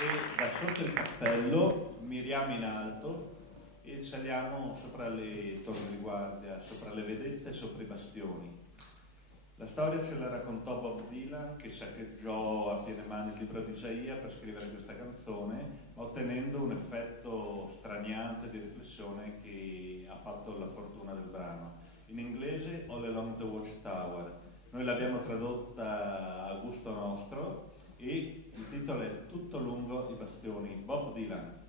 e da sotto il castello miriamo in alto e saliamo sopra le torri di guardia, sopra le vedette e sopra i bastioni. La storia ce la raccontò Bob Dylan, che saccheggiò a piene mani il libro di Isaia per scrivere questa canzone, ottenendo un effetto straniante di riflessione che ha fatto la fortuna del brano. In inglese All Along the Watchtower. Noi l'abbiamo tradotta a gusto nostro e il titolo è Tutto lungo i bastioni. Bob Dylan.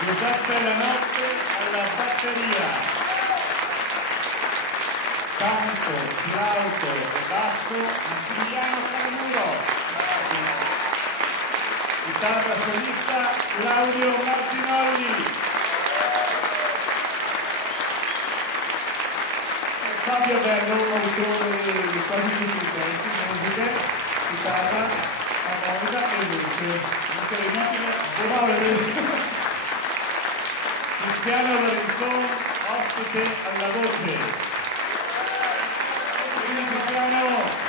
Giuseppe Lanotte alla batteria, canto, flauto e basso Massimiliano Caramuro, chitarra solista Claudio Martinolli, Fabio Bello, autore di quasi tutti i testi, musiche, chitarra, armonica e voce, incredibile, buon'ora. Cristiano Lorenzon, ospite alla voce. Cristiano!